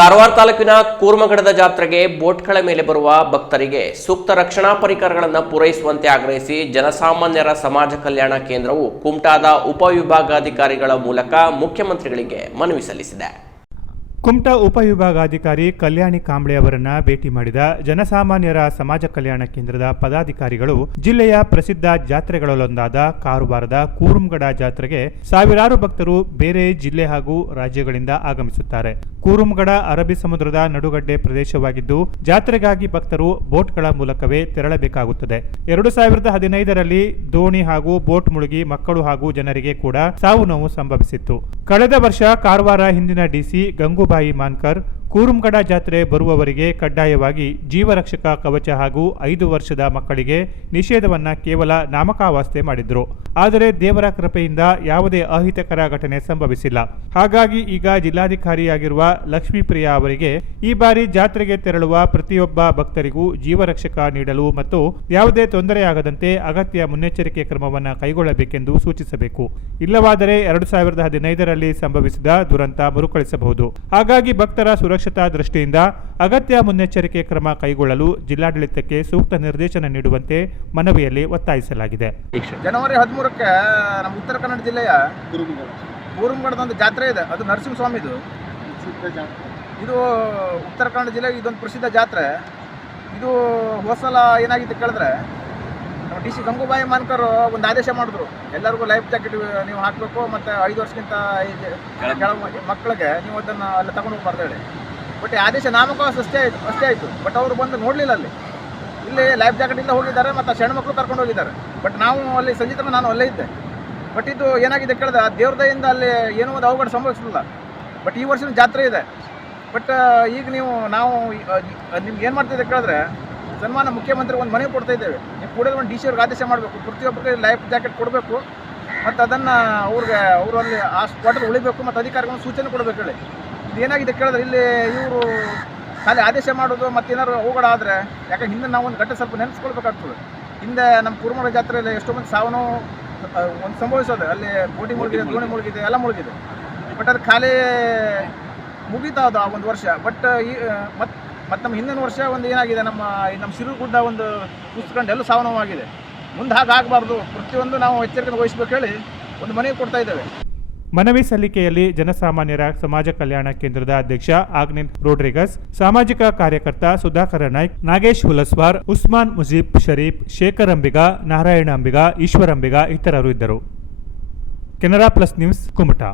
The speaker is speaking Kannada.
ಕಾರವಾರ ತಾಲೂಕಿನ ಕೂರ್ಮಗಡದ ಜಾತ್ರೆಗೆ ಬೋಟ್ಗಳ ಮೇಲೆ ಬರುವ ಭಕ್ತರಿಗೆ ಸೂಕ್ತ ರಕ್ಷಣಾ ಪರಿಕರಗಳನ್ನು ಪೂರೈಸುವಂತೆ ಆಗ್ರಹಿಸಿ ಜನಸಾಮಾನ್ಯರ ಸಮಾಜ ಕಲ್ಯಾಣ ಕೇಂದ್ರವು ಕುಮಟಾದ ಉಪವಿಭಾಗಾಧಿಕಾರಿಗಳ ಮೂಲಕ ಮುಖ್ಯಮಂತ್ರಿಗಳಿಗೆ ಮನವಿ ಸಲ್ಲಿಸಿದೆ. ಕುಮಟಾ ಉಪವಿಭಾಗಾಧಿಕಾರಿ ಕಲ್ಯಾಣಿ ಕಾಂಬ್ಳೆ ಅವರನ್ನ ಭೇಟಿ ಮಾಡಿದ ಜನಸಾಮಾನ್ಯರ ಸಮಾಜ ಕಲ್ಯಾಣ ಕೇಂದ್ರದ ಪದಾಧಿಕಾರಿಗಳು ಜಿಲ್ಲೆಯ ಪ್ರಸಿದ್ಧ ಜಾತ್ರೆಗಳಲ್ಲೊಂದಾದ ಕಾರವಾರದ ಕೂರ್ಮಗಡ ಜಾತ್ರೆಗೆ ಸಾವಿರಾರು ಭಕ್ತರು ಬೇರೆ ಜಿಲ್ಲೆ ಹಾಗೂ ರಾಜ್ಯಗಳಿಂದ ಆಗಮಿಸುತ್ತಾರೆ. ಕೂರ್ಮಗಡ ಅರಬ್ಬಿ ಸಮುದ್ರದ ನಡುಗಡ್ಡೆ ಪ್ರದೇಶವಾಗಿದ್ದು ಜಾತ್ರೆಗಾಗಿ ಭಕ್ತರು ಬೋಟ್ಗಳ ಮೂಲಕವೇ ತೆರಳಬೇಕಾಗುತ್ತದೆ. 2015ರಲ್ಲಿ ದೋಣಿ ಹಾಗೂ ಬೋಟ್ ಮುಳುಗಿ ಮಕ್ಕಳು ಹಾಗೂ ಜನರಿಗೆ ಕೂಡ ಸಾವು ನೋವು ಸಂಭವಿಸಿತ್ತು. ಕಳೆದ ವರ್ಷ ಕಾರವಾರ ಹಿಂದಿನ ಡಿಸಿ ಗಂಗೂಬಾಯಿ ಮಾನ್ಕರ್ ಕೂರ್ಮಗಡ ಜಾತ್ರೆ ಬರುವವರಿಗೆ ಕಡ್ಡಾಯವಾಗಿ ಜೀವರಕ್ಷಕ ಕವಚ ಹಾಗೂ 5 ವರ್ಷದ ಮಕ್ಕಳಿಗೆ ನಿಷೇಧವನ್ನ ಕೇವಲ ನಾಮಕಾವಸ್ಥೆ ಮಾಡಿದ್ರು. ಆದರೆ ದೇವರ ಕೃಪೆಯಿಂದ ಯಾವುದೇ ಅಹಿತಕರ ಘಟನೆ ಸಂಭವಿಸಿಲ್ಲ. ಹಾಗಾಗಿ ಈಗ ಜಿಲ್ಲಾಧಿಕಾರಿಯಾಗಿರುವ ಲಕ್ಷ್ಮೀಪ್ರಿಯಾ ಅವರಿಗೆ ಈ ಬಾರಿ ಜಾತ್ರೆಗೆ ತೆರಳುವ ಪ್ರತಿಯೊಬ್ಬ ಭಕ್ತರಿಗೂ ಜೀವರಕ್ಷಕ ನೀಡಲು ಮತ್ತು ಯಾವುದೇ ತೊಂದರೆಯಾಗದಂತೆ ಅಗತ್ಯ ಮುನ್ನೆಚ್ಚರಿಕೆ ಕ್ರಮವನ್ನು ಕೈಗೊಳ್ಳಬೇಕೆಂದು ಸೂಚಿಸಬೇಕು. ಇಲ್ಲವಾದರೆ 2015ರಲ್ಲಿ ಸಂಭವಿಸಿದ ದುರಂತ ಮರುಕಳಿಸಬಹುದು. ಹಾಗಾಗಿ ಭಕ್ತರ ಸುರಕ್ಷತಾ ದೃಷ್ಟಿಯಿಂದ ಅಗತ್ಯ ಮುನ್ನೆಚ್ಚರಿಕೆ ಕ್ರಮ ಕೈಗೊಳ್ಳಲು ಜಿಲ್ಲಾಡಳಿತಕ್ಕೆ ಸೂಕ್ತ ನಿರ್ದೇಶನ ನೀಡುವಂತೆ ಮನವಿಯಲ್ಲಿ ಒತ್ತಾಯಿಸಲಾಗಿದೆ. ಜನವರಿ 13ಕ್ಕೆ ನಮ್ಮ ಉತ್ತರ ಕನ್ನಡ ಜಿಲ್ಲೆಯ ಕೂರ್ಮಗಡದ ಒಂದು ಜಾತ್ರೆ ಇದೆ. ಅದು ನರಸಿಂಹಸ್ವಾಮಿದು. ಇದು ಉತ್ತರ ಕನ್ನಡ ಜಿಲ್ಲೆಗೆ ಇದೊಂದು ಪ್ರಸಿದ್ಧ ಜಾತ್ರೆ. ಇದು ಹೋಸಲ ಏನಾಗಿತ್ತು ಕೇಳಿದ್ರೆ ನಮ್ಮ ಡಿ ಸಿ ಗಂಗೂಬಾಯಿ ಮಾನ್ಕರ್ ಒಂದು ಆದೇಶ ಮಾಡಿದ್ರು, ಎಲ್ಲರಿಗೂ ಲೈಫ್ ಜಾಕೆಟ್ ನೀವು ಹಾಕಬೇಕು ಮತ್ತು 5 ವರ್ಷಕ್ಕಿಂತ ಮಕ್ಕಳಿಗೆ ನೀವು ಅದನ್ನು ಅಲ್ಲಿ ತಗೊಂಡು ಹೋಗ್ಬಾರ್ದು ಹೇಳಿ. ಬಟ್ ಈ ಆದೇಶ ನಾಮಕಾವಸ್ಥೆ ಅಷ್ಟೇ ಆಯಿತು. ಬಟ್ ಅವರು ಬಂದು ನೋಡಲಿಲ್ಲ. ಇಲ್ಲಿ ಲೈಫ್ ಜಾಕೆಟಿಂದ ಹೋಗಿದ್ದಾರೆ ಮತ್ತು ಸಣ್ಣ ಮಕ್ಕಳು ಕರ್ಕೊಂಡು ಹೋಗಿದ್ದಾರೆ. ಬಟ್ ನಾವು ಅಲ್ಲಿ ಸಂಜೆ ತನಕ ನಾನು ಅಲ್ಲೇ ಇದ್ದೆ. ಬಟ್ ಇದು ಏನಾಗಿದೆ ಕೇಳಿದ್ರೆ ದೇವ್ರ ದಯಿಂದ ಅಲ್ಲಿ ಏನೋ ಒಂದು ಅವಘಡ ಸಂಭವಿಸಲಿಲ್ಲ. ಬಟ್ ಈ ವರ್ಷದ ಜಾತ್ರೆ ಇದೆ. ಬಟ್ ಈಗ ನಾವು ನಿಮ್ಗೆ ಏನು ಮಾಡ್ತಿದ್ದೆ ಕೇಳಿದ್ರೆ ಸನ್ಮಾನ ಮುಖ್ಯಮಂತ್ರಿ ಒಂದು ಮನವಿ ಕೊಡ್ತಾ ಇದ್ದೇವೆ. ನೀವು ಕೂಡಲೇ ಒಂದು ಡಿ ಸಿ ಅವ್ರಿಗೆ ಆದೇಶ ಮಾಡಬೇಕು, ಪ್ರತಿಯೊಬ್ಬರಿಗೆ ಲೈಫ್ ಜಾಕೆಟ್ ಕೊಡಬೇಕು ಮತ್ತು ಅದನ್ನು ಅವರಲ್ಲಿ ಆ ಸ್ಪಾಟಲ್ಲಿ ಉಳಿಬೇಕು ಮತ್ತು ಅಧಿಕಾರಿಗಳು ಸೂಚನೆ ಕೊಡಬೇಕು ಹೇಳಿ. ಇದೇನಾಗಿದೆ ಕೇಳಿದ್ರೆ ಇಲ್ಲಿ ಇವರು ಖಾಲಿ ಆದೇಶ ಮಾಡೋದು ಮತ್ತು ಏನಾದ್ರು ಅವಘಡ ಆದರೆ, ಯಾಕಂದ್ರೆ ಹಿಂದೆ ನಾವು ಒಂದು ಘಟ್ಟ ಸ್ವಲ್ಪ ನೆನೆಸ್ಕೊಳ್ಬೇಕಾಗ್ತದೆ. ಹಿಂದೆ ನಮ್ಮ ಕೂರ್ಮಗಡ ಜಾತ್ರೆಯಲ್ಲಿ ಎಷ್ಟೋ ಮಂದಿ ಸಾವನ್ನೋ ಒಂದು ಸಂಭವಿಸೋದು. ಅಲ್ಲಿ ಬೋಟಿ ಮುಳುಗಿದೆ, ದೋಣಿ ಮುಳುಗಿದೆ, ಎಲ್ಲ ಮುಳುಗಿದೆ. ಬಟ್ ಅದು ಖಾಲಿ ಮುಗೀತಾ ಅದು ಆ ಒಂದು ವರ್ಷ. ಬಟ್ ಮತ್ತು ನಮ್ಮ ಹಿಂದಿನ ವರ್ಷ ಒಂದು ಏನಾಗಿದೆ, ನಮ್ಮ ಸಿರುಗುಡ್ಡ ಒಂದು ಕುಸ್ಕೊಂಡು ಎಲ್ಲ ಸಾವು ನೋವಾಗಿದೆ. ಮುಂದೆ ಹಾಗಾಗಬಾರ್ದು, ಪ್ರತಿಯೊಂದು ನಾವು ಎಚ್ಚರಿಕೆ ವಹಿಸಬೇಕು ಹೇಳಿ ಒಂದು ಮನವಿ ಕೊಡ್ತಾ ಇದ್ದೇವೆ. ಮನವಿ ಸಲ್ಲಿಕೆಯಲ್ಲಿ ಜನಸಾಮಾನ್ಯರ ಸಮಾಜ ಕಲ್ಯಾಣ ಕೇಂದ್ರದ ಅಧ್ಯಕ್ಷ ಆಗ್ನಿನ್ ರೋಡ್ರಿಗಸ್, ಸಾಮಾಜಿಕ ಕಾರ್ಯಕರ್ತ ಸುಧಾಕರ ನಾಯ್ಕ್, ನಾಗೇಶ್ ಹುಲಸ್ವಾರ್, ಉಸ್ಮಾನ್ ಮುಜೀಬ್ ಶರೀಫ್, ಶೇಖರ್ ಅಂಬಿಗ, ನಾರಾಯಣ ಅಂಬಿಗ, ಈಶ್ವರ್ ಅಂಬಿಗ ಇತರರು ಇದ್ದರು. Canara plus news Kumta.